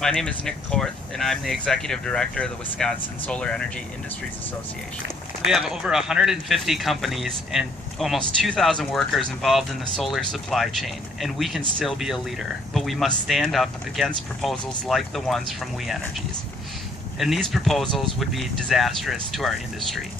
My name is Nick Korth, and I'm the Executive Director of the Wisconsin Solar Energy Industries Association. We have over 150 companies and almost 2,000 workers involved in the solar supply chain, and we can still be a leader, but we must stand up against proposals like the ones from We Energies. And these proposals would be disastrous to our industry.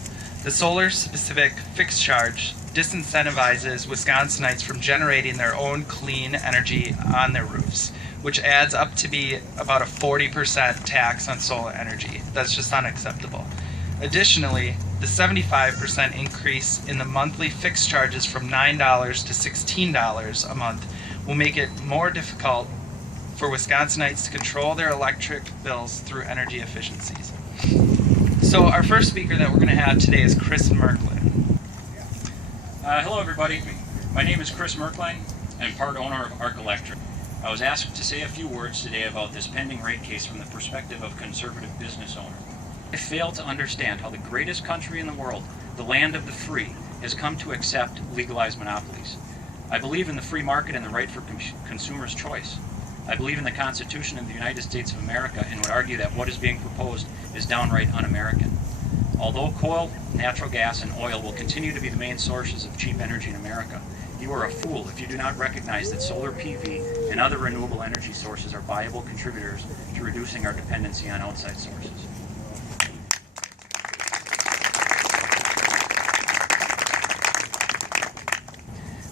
The solar-specific fixed charge disincentivizes Wisconsinites from generating their own clean energy on their roofs, which adds up to be about a 40% tax on solar energy. That's just unacceptable. Additionally, the 75% increase in the monthly fixed charges from $9 to $16 a month will make it more difficult for Wisconsinites to control their electric bills through energy efficiencies. So our first speaker that we're going to have today is Chris Merklin. Hello everybody, my name is Chris Merklin and part owner of Arc Electric. I was asked to say a few words today about this pending rate case from the perspective of a conservative business owner. I fail to understand how the greatest country in the world, the land of the free, has come to accept legalized monopolies. I believe in the free market and the right for consumers' choice. I believe in the Constitution of the United States of America and would argue that what is being proposed is downright un-American. Although coal, natural gas, and oil will continue to be the main sources of cheap energy in America, you are a fool if you do not recognize that solar PV and other renewable energy sources are viable contributors to reducing our dependency on outside sources.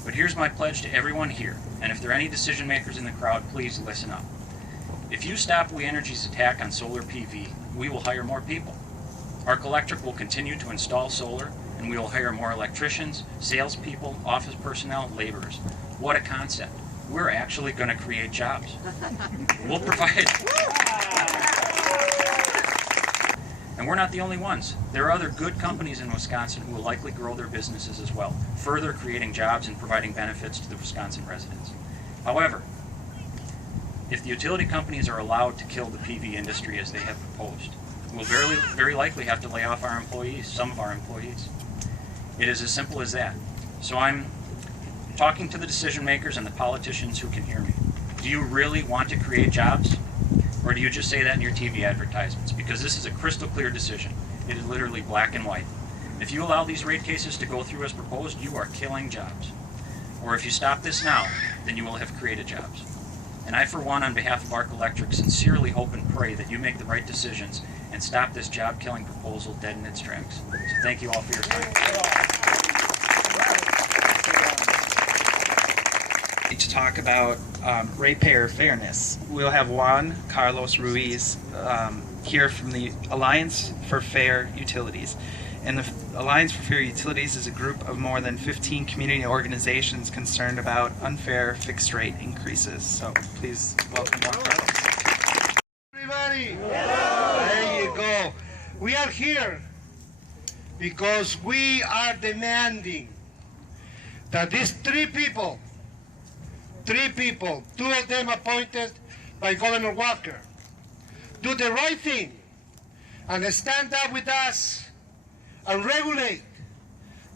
But here's my pledge to everyone here, and if there are any decision makers in the crowd, please listen up. If you stop We Energy's attack on solar PV, we will hire more people. Arc Electric will continue to install solar, and we will hire more electricians, salespeople, office personnel, laborers. What a concept. We're actually going to create jobs. We'll provide... And we're not the only ones. There are other good companies in Wisconsin who will likely grow their businesses as well, further creating jobs and providing benefits to the Wisconsin residents. However, if the utility companies are allowed to kill the PV industry as they have proposed, we'll very likely have to lay off our employees, some of our employees. It is as simple as that. So I'm talking to the decision makers and the politicians who can hear me. Do you really want to create jobs? Or do you just say that in your TV advertisements? Because this is a crystal clear decision. It is literally black and white. If you allow these rate cases to go through as proposed, you are killing jobs. Or if you stop this now, then you will have created jobs. And I, for one, on behalf of Arc Electric, sincerely hope and pray that you make the right decisions and stop this job-killing proposal dead in its tracks. So thank you all for your time. To talk about ratepayer fairness, we'll have Juan Carlos Ruiz here from the Alliance for Fair Utilities. And the Alliance for Fair Utilities is a group of more than 15 community organizations concerned about unfair fixed rate increases. So please welcome Juan Carlos. Everybody, there you go. We are here because we are demanding that these three people, two of them appointed by Governor Walker, do the right thing and stand up with us and regulate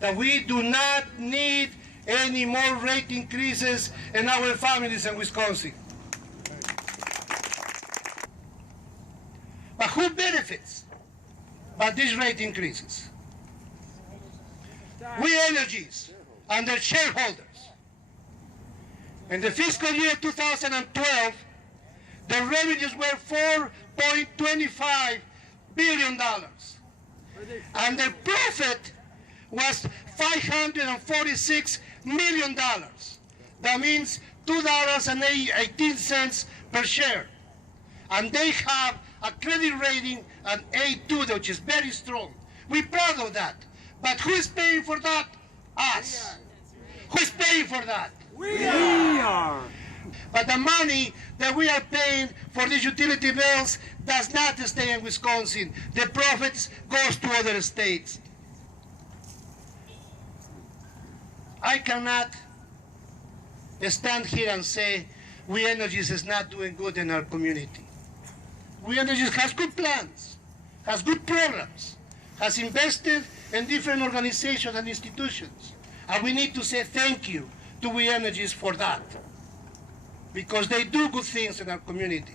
that we do not need any more rate increases in our families in Wisconsin. But who benefits by these rate increases? We Energies and their shareholders. In the fiscal year 2012, the revenues were $4.25 billion. And their profit was $546 million. That means $2.18 per share. And they have a credit rating an A2, which is very strong. We're proud of that. But who is paying for that? Us. Who's paying for that? We are. But the money that we are paying for these utility bills does not stay in Wisconsin. The profits goes to other states. I cannot stand here and say We Energies is not doing good in our community. We Energies has good plans, has good programs, has invested in different organizations and institutions. And we need to say thank you to We Energies for that, because they do good things in our community.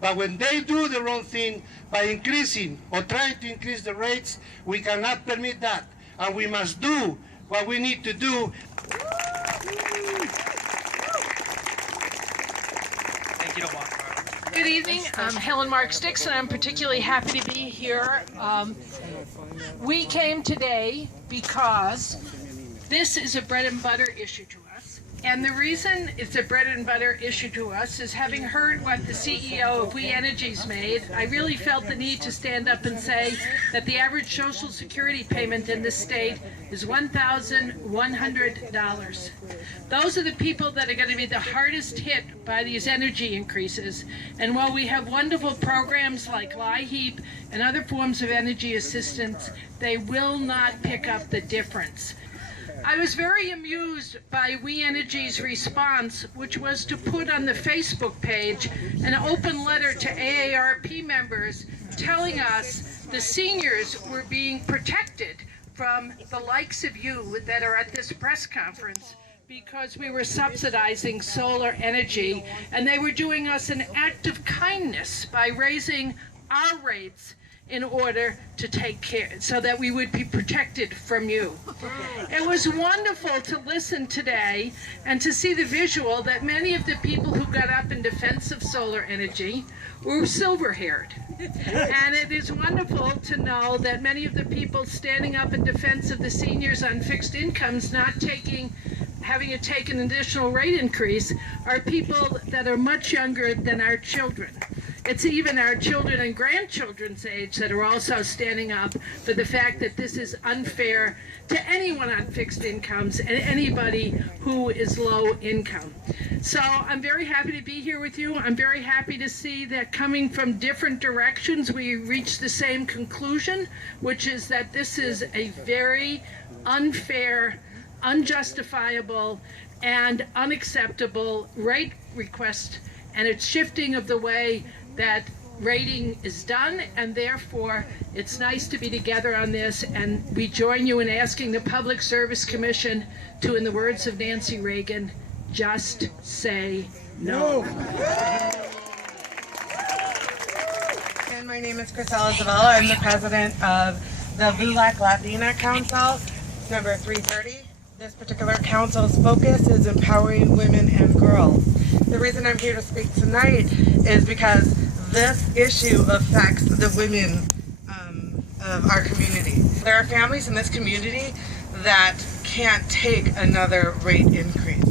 But when they do the wrong thing by increasing or trying to increase the rates, we cannot permit that. And we must do what we need to do. Thank you to Juan. Good evening. I'm Helen Marks Dixon. I'm particularly happy to be here. We came today because this is a bread and butter issue to us. And the reason it's a bread and butter issue to us is, having heard what the CEO of We Energies made, I really felt the need to stand up and say that the average Social Security payment in this state is $1,100. Those are the people that are going to be the hardest hit by these energy increases. And while we have wonderful programs like LIHEAP and other forms of energy assistance, they will not pick up the difference. I was very amused by We Energies' response, which was to put on the Facebook page an open letter to AARP members telling us the seniors were being protected from the likes of you that are at this press conference, because we were subsidizing solar energy, and they were doing us an act of kindness by raising our rates in order to take care, so that we would be protected from you. It was wonderful to listen today and to see the visual that many of the people who got up in defense of solar energy were silver-haired. And it is wonderful to know that many of the people standing up in defense of the seniors on fixed incomes not having to take an additional rate increase are people that are much younger than our children. It's even our children and grandchildren's age that are also standing up for the fact that this is unfair to anyone on fixed incomes and anybody who is low income. So I'm very happy to be here with you. I'm very happy to see that coming from different directions, we reach the same conclusion, which is that this is a very unfair, unjustifiable, and unacceptable rate request, and it's shifting of the way that rating is done, and therefore it's nice to be together on this, and we join you in asking the Public Service Commission to, in the words of Nancy Reagan, just say no. And my name is Chrisella Zavala. I'm the president of the Black Latina Council, number 330. This particular council's focus is empowering women and girls. The reason I'm here to speak tonight is because this issue affects the women of our community. There are families in this community that can't take another rate increase.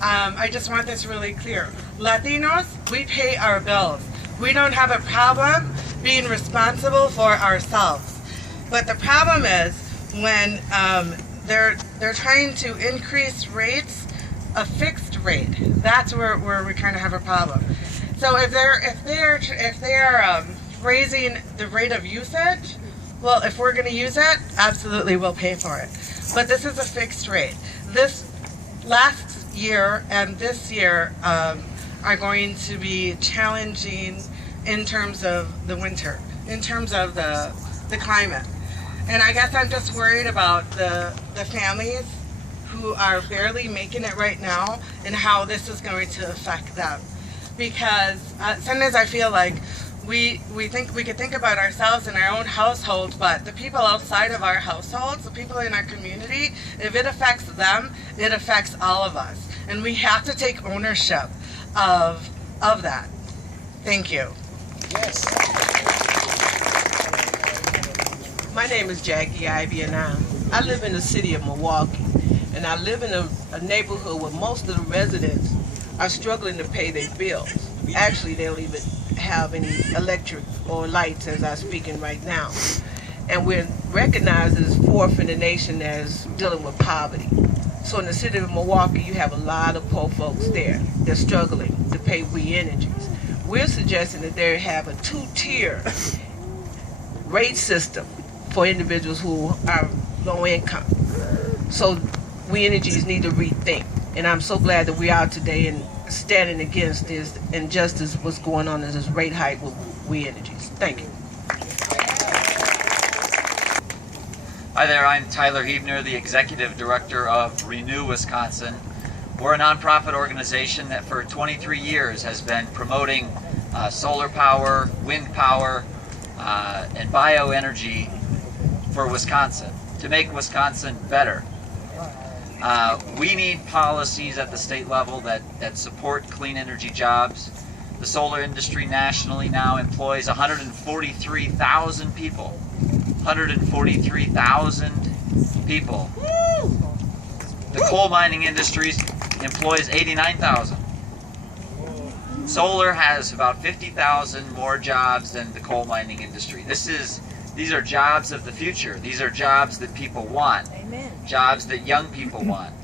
I just want this really clear. Latinos, we pay our bills. We don't have a problem being responsible for ourselves. But the problem is when they're trying to increase rates, a fixed rate. That's where we kind of have a problem. So if they're raising the rate of usage, well, if we're going to use it, absolutely we'll pay for it. But this is a fixed rate. This last year and this year are going to be challenging in terms of the winter, in terms of the climate. And I guess I'm just worried about the families who are barely making it right now and how this is going to affect them. Because sometimes I feel like we could think about ourselves in our own household, but the people outside of our households, the people in our community, if it affects them, it affects all of us. And we have to take ownership of that. Thank you. Yes. My name is Jackie Ivy, and I live in the city of Milwaukee, and I live in a neighborhood where most of the residents are struggling to pay their bills. Actually, they don't even have any electric or lights as I'm speaking right now. And we're recognized as fourth in the nation as dealing with poverty. So in the city of Milwaukee, you have a lot of poor folks there. They're struggling. pay We Energies. We're suggesting that they have a two-tier rate system for individuals who are low income. So We Energies need to rethink. And I'm so glad that we're out today and standing against this injustice, what's going on in this rate hike with We Energies. Thank you. Hi there, I'm Tyler Heebner, the Executive Director of Renew Wisconsin. We're a nonprofit organization that for 23 years has been promoting solar power, wind power, and bioenergy for Wisconsin, to make Wisconsin better. We need policies at the state level that support clean energy jobs. The solar industry nationally now employs 143,000 people. 143,000 people. The coal mining industry employs 89,000. Solar has about 50,000 more jobs than the coal mining industry. These are jobs of the future. These are jobs that people want. Amen. Jobs that young people want.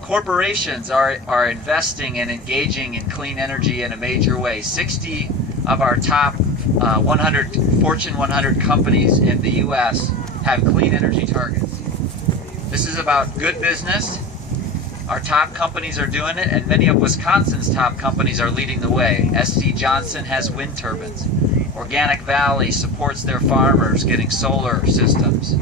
Corporations are investing and engaging in clean energy in a major way. 60 of our top 100 Fortune 100 companies in the U.S. have clean energy targets. This is about good business. Our top companies are doing it, and many of Wisconsin's top companies are leading the way. S.C. Johnson has wind turbines. Organic Valley supports their farmers getting solar systems.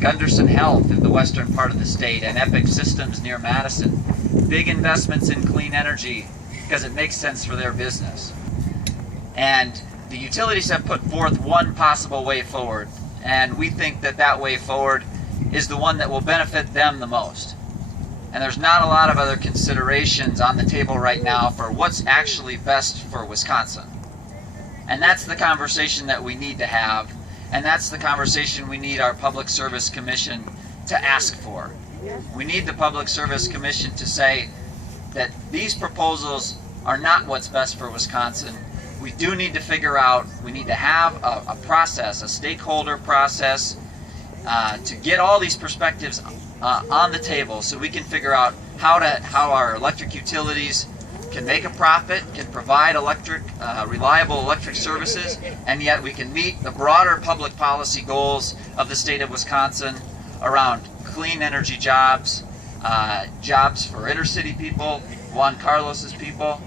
Gunderson Health in the western part of the state, and Epic Systems near Madison. Big investments in clean energy because it makes sense for their business. And the utilities have put forth one possible way forward, and we think that that way forward is the one that will benefit them the most. And there's not a lot of other considerations on the table right now for what's actually best for Wisconsin. And that's the conversation that we need to have, and that's the conversation we need our Public Service Commission to ask for. We need the Public Service Commission to say that these proposals are not what's best for Wisconsin. We do need to figure out, we need to have a process, a stakeholder process, to get all these perspectives on the table so we can figure out how our electric utilities can make a profit, can provide reliable electric services, and yet we can meet the broader public policy goals of the state of Wisconsin around clean energy jobs, jobs for inner city people, Juan Carlos's people,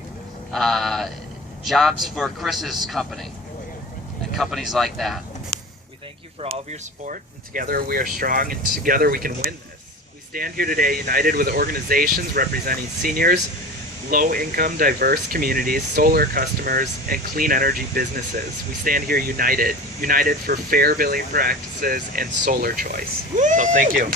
jobs for Chris's company, and companies like that. We thank you for all of your support, and together we are strong, and together we can win this. We stand here today united with organizations representing seniors, low-income, diverse communities, solar customers, and clean energy businesses. We stand here united for fair billing practices and solar choice. So thank you.